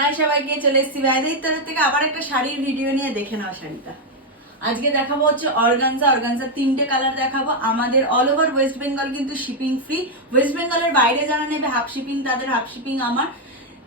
High সবাইকে, চলে এসেছি ভাইদের তরফ থেকে আবার একটা শাড়ির ভিডিও নিয়ে। দেখে নাও শাড়িটা। আজকে দেখাবো হচ্ছে অর্গানজা তিনটে কালার দেখাবো। আমাদের অল ওভার ওয়েস্ট বেঙ্গল কিন্তু শিপিং ফ্রি। ওয়েস্ট বেঙ্গলের বাইরে যারা নেবে হাফ শিপিং, তাদের হাফ শিপিং। আমার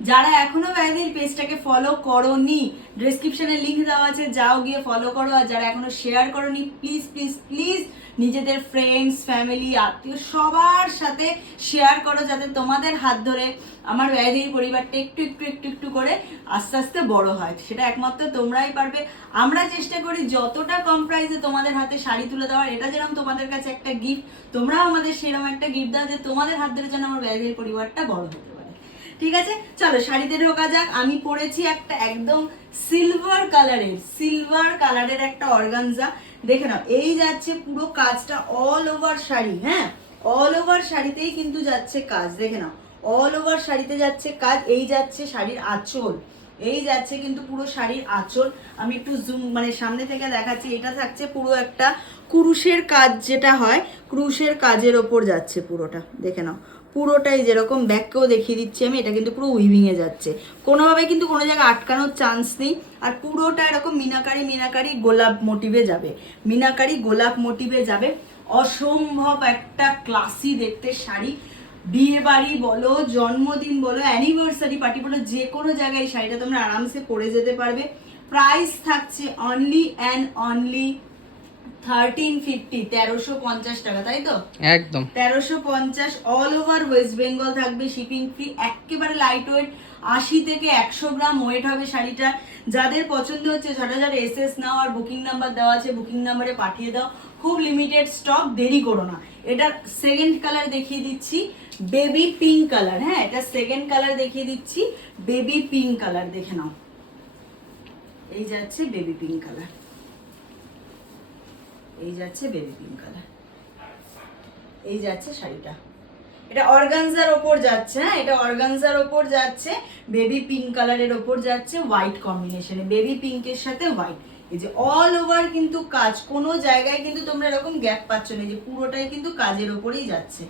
যারা এখনো ভাইদের পেজটাকে ফলো করোনি, ডেসক্রিপশনে লিংক দেওয়া আছে, যাও গিয়ে ফলো করো। আর যারা এখনো শেয়ার করোনি, প্লিজ প্লিজ প্লিজ নিজেদের ফ্রেন্ডস, ফ্যামিলি, আত্মীয় সবার সাথে শেয়ার করো, যাতে তোমাদের হাত ধরে আমার ব্যয়ধীর পরিবারটা একটু একটু একটু একটু করে আস্তে আস্তে বড় হয়। সেটা একমাত্র তোমরাই পারবে। আমরা চেষ্টা করি যতটা কম প্রাইসে তোমাদের হাতে শাড়ি তুলে দেওয়ার। এটা যেরকম তোমাদের কাছে একটা গিফট, তোমরাও আমাদের সেরকম একটা গিফট দাও, যে তোমাদের হাত ধরে যেন আমার ব্যয়ধীর পরিবারটা বড় হতে পারে। ঠিক আছে, চলো শাড়িতে ঢোকা যাক। আমি পরেছি একটা একদম সিলভার কালারের একটা অর্গানজা। দেখে নাও, এই যাচ্ছে পুরো কাজটা অল ওভার শাড়ি। হ্যাঁ, অল ওভার শাড়িতেই কিন্তু যাচ্ছে কাজ। দেখে নাও, অল ওভার শাড়িতে যাচ্ছে কাজ। এই যাচ্ছে শাড়ির আঁচল, এই যাচ্ছে কিন্তু পুরো শাড়ির আঁচল। আমি একটু জুম মানে সামনে থেকে দেখাচ্ছি। এটা থাকছে পুরো একটা কুরুশের কাজ, যেটা হয় ক্রুশের কাজের ওপর যাচ্ছে পুরোটা। দেখে নাও, পুরোটাই যেরকম ব্যাককেও দেখিয়ে দিচ্ছি আমি, এটা কিন্তু পুরো উইভিংয়ে যাচ্ছে, কোনোভাবে কিন্তু কোনো জায়গায় আটকানোর চান্স নেই। আর পুরোটা এরকম মিনাকারি গোলাপ মোটিভে যাবে, মিনাকারি গোলাপ মোটিভে যাবে। অসম্ভব একটা ক্লাসি দেখতে শাড়ি। বিয়ে বাড়ি বলো, জন্মদিন বলো, অ্যানিভার্সারি পার্টি বলো, যে কোনো জায়গায় শাড়িটা তোমরা আরামসে পরে যেতে পারবে। প্রাইস থাকছে অনলি অ্যান্ড অনলি 1350, 1350 টাকা, তাই তো? একদম 1350। অল ওভার ওয়েস্ট বেঙ্গল থাকবে শিপিং ফ্রি। একেবারে লাইট ওয়েট, 80 থেকে 100 গ্রাম ওয়েট হবে শাড়িটা। যাদের পছন্দ হচ্ছে ঝটাঝট এসএস নাও, আর বুকিং নাম্বার দেওয়া আছে, বুকিং নাম্বারে পাঠিয়ে দাও। খুব লিমিটেড স্টক, দেরি করো না। এটার সেকেন্ড কালার দেখিয়ে দিচ্ছি, বেবি পিঙ্ক কালার। হ্যাঁ, এটা সেকেন্ড কালার দেখিয়ে দিচ্ছি, বেবি পিঙ্ক কালার। দেখে নাও, এই যাচ্ছে বেবি পিঙ্ক কালার, এই যাচ্ছে বেবি পিঙ্ক কালার, এই যাচ্ছে শাড়িটা। এটা অর্গানজার ওপর যাচ্ছে। হ্যাঁ, এটা অর্গানজার ওপর যাচ্ছে, বেবি পিঙ্ক কালারের ওপর যাচ্ছে, হোয়াইট কম্বিনেশনে, বেবি পিঙ্কের সাথে হোয়াইট। এই যে অল ওভার কিন্তু কাজ, কোনো জায়গায় কিন্তু তোমরা এরকম গ্যাপ পাচ্ছ না, যে পুরোটাই কিন্তু কাজের ওপরেই যাচ্ছে।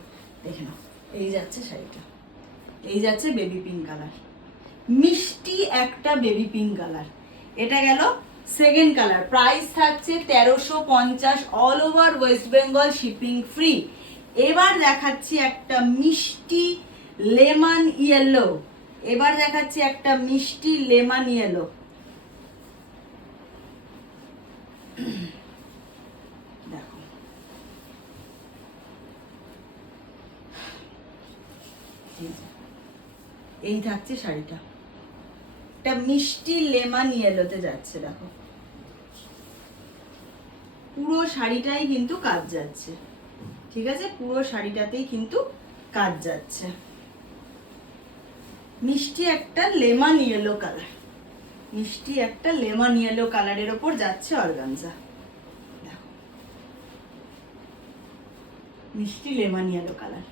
দেখে নাও, এই যাচ্ছে শাড়িটা, এই যাচ্ছে বেবি পিঙ্ক কালার, মিষ্টি একটা বেবি পিঙ্ক কালার। এটা গেল সেকেন্ড কালার। প্রাইস থাকছে 1350, all over West Bengal shipping free. এবার দেখাচ্ছি একটা মিষ্টি লেমন ইয়েলো, এবার দেখাচ্ছি একটা মিষ্টি লেমন ইয়েলো। দেখো, এই থাকছে শাড়িটা, একটা মিষ্টি লেমন ইয়েলোতে যাচ্ছে। দেখো, পুরো শাড়িটাই কিন্তু কাজ যাচ্ছে। ঠিক আছে, পুরো শাড়িটাতেই কিন্তু কাজ যাচ্ছে। মিষ্টি একটা লেমন ইয়েলো কালার, মিষ্টি একটা লেমন ইয়েলো কালারের ওপর যাচ্ছে অর্গানজা। দেখো, মিষ্টি লেমন ইয়েলো কালার।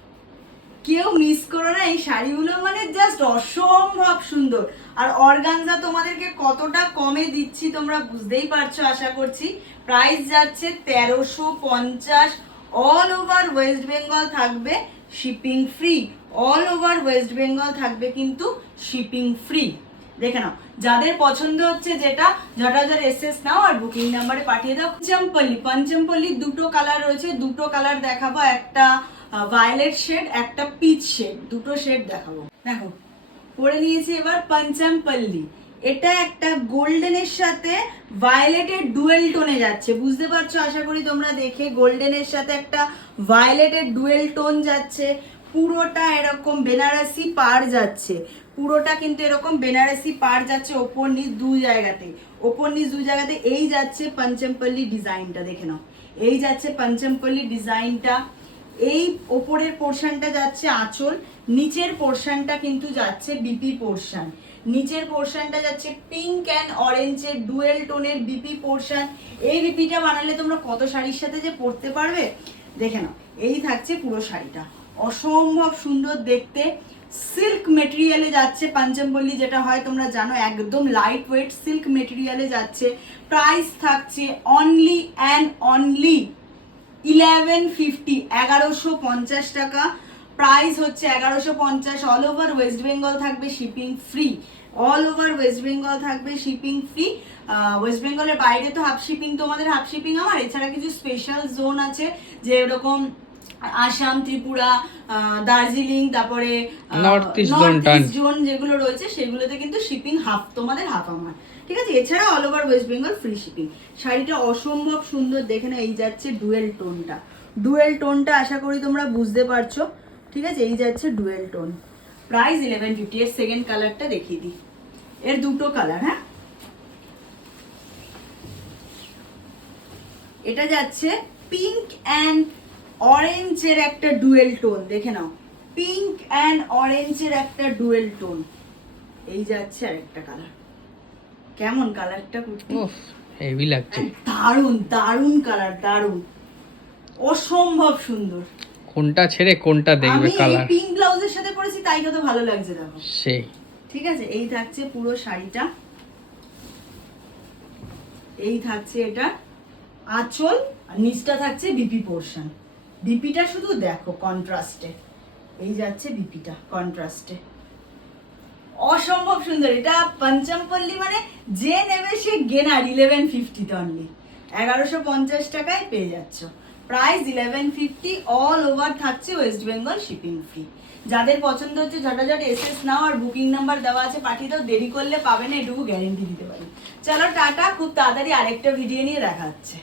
কেউ মিস করো না, এই শাড়িগুলো মানে জাস্ট অসম্ভব সুন্দর। আর অর্গানজা তোমাদেরকে কতটা কমে দিচ্ছি তোমরা বুঝতেই পারছো আশা করছি। প্রাইস যাচ্ছে 1350, অল ওভার ওয়েস্ট বেঙ্গল থাকবে shipping free, all over West Bengal থাকবে কিন্তু শিপিং ফ্রি। দেখে নাও, যাদের পছন্দ হচ্ছে যেটা ঝটাঝট এসএস নাও আর বুকিং নাম্বারে পাঠিয়ে দাও। পঞ্চমপল্লি দুটো কালার রয়েছে, দুটো কালার দেখাবো, একটা ভায়োলেট শেড, একটা পিচ শেড, দুটো শেড দেখাবো। দেখো, পরে নিয়েছি এবার পঞ্চমপল্লি। এটা একটা গোল্ডেনের সাথে ভায়োলেটের ডুয়েল টোনে যাচ্ছে, বুঝতে পারছো আশা করি তোমরা দেখে। গোল্ডেনের সাথে একটা ভায়োলেটের ডুয়েল টোন যাচ্ছে। পুরোটা এরকম বেনারসি পাড় যাচ্ছে, পুরোটা কিন্তু এরকম বেনারসি পাড় যাচ্ছে, ওপর নিচ দুই জায়গাতে, ওপর নিচ দুই জায়গাতে। এই যাচ্ছে পঞ্চমপল্লি ডিজাইনটা। দেখে নাও, এই যাচ্ছে পঞ্চমপল্লি ডিজাইনটা। এই ওপরের পোর্শনটা যাচ্ছে আঁচল, নিচের পোর্শনটা কিন্তু যাচ্ছে বিপি পোর্শন। নিচের পোর্শনটা যাচ্ছে পিঙ্ক অ্যান্ড অরেঞ্জের ডুয়েল টোনের বিপি পোর্শন। এই বিপিটা বানালে তোমরা কত শাড়ির সাথে যে পরতে পারবে। দেখে নাও, এই থাকছে পুরো শাড়িটা, অসম্ভব সুন্দর দেখতে। সিল্ক মেটেরিয়ালে যাচ্ছে পঞ্চমপল্লি, যেটা হয় তোমরা জানো, একদম লাইট ওয়েট সিল্ক মেটেরিয়ালে যাচ্ছে। প্রাইস থাকছে অনলি অ্যান্ড অনলি 1150, 1150 টাকা। প্রাইস হচ্ছে 1150, অল ওভার ওয়েস্ট বেঙ্গল থাকবে shipping free. All over West Bengal থাকবে শিপিং ফ্রি। ওয়েস্ট বেঙ্গলের বাইরে তো হাফ শিপিং তোমাদের, হাফ শিপিং আমার। এছাড়া কিছু স্পেশাল জোন আছে যে এরকম আসাম, ত্রিপুরা, দার্জিলিং, তারপরে নর্থ ইস্ট জোন যেগুলো রয়েছে সেগুলোতে কিন্তু শিপিং হাফ তোমাদের হাফ আমার, ঠিক আছে। এছাড়া all over West Bengal free shipping. শাড়িটা অসম্ভব সুন্দর, দেখে না। এই যাচ্ছে ডুয়েল টোনটা, ডুয়েল টোনটা আশা করি তোমরা বুঝতে পারছো, ঠিক আছে। এই যাচ্ছে ডুয়েল টোন, প্রাইস 1150। এর সেকেন্ড কালারটা দেখিয়ে দিই, এর দুটো কালার, হ্যাঁ। এটা যাচ্ছে পিঙ্ক অ্যান্ড অরেঞ্জের একটা ডুয়েল টোন, দেখে নাও। পিঙ্ক অ্যান্ড অরেঞ্জের একটা ডুয়েল টোন। এই যাচ্ছে আরেকটা কালার। কেমন কালারটা কুর্তি? হেভি লাগছে, দারুন দারুন কালার, দারুন, অসম্ভব সুন্দর। কোনটা ছেড়ে কোনটা দেখবে কালার। আমি পিঙ্ক ব্লাউজের সাথে পরেছি তাই কত ভালো লাগছে দেখো। সেই, ঠিক আছে। এই থাকছে পুরো শাড়িটা, এই থাকছে এটা আঁচল, আর নিচটা থাকছে বিপি পোর্শন। বিপিটা শুধু দেখো কন্ট্রাস্টে, এই যাচ্ছে বিপিটা কন্ট্রাস্টে, অসম্ভব সুন্দর। এটা পঞ্চমপল্লী, মানে যে নেবে সে গেনার। 1150 অনলি, 1150 টাকায় পেয়ে যাচ্ছ। প্রাইস 1150, অল ওভার থাকছে ওয়েস্ট বেঙ্গল শিপিং ফ্রি। যাদের পছন্দ হচ্ছে ঝটাঝট এসএস নাও, আর বুকিং নাম্বার দেওয়া আছে, পাঠিয়ে দাও। দেরি করলে পাবে না, এটুকু গ্যারেন্টি দিতে পারি। চলো টাটা, খুব তাড়াতাড়ি আরেকটা ভিডিও নিয়ে দেখা হচ্ছে।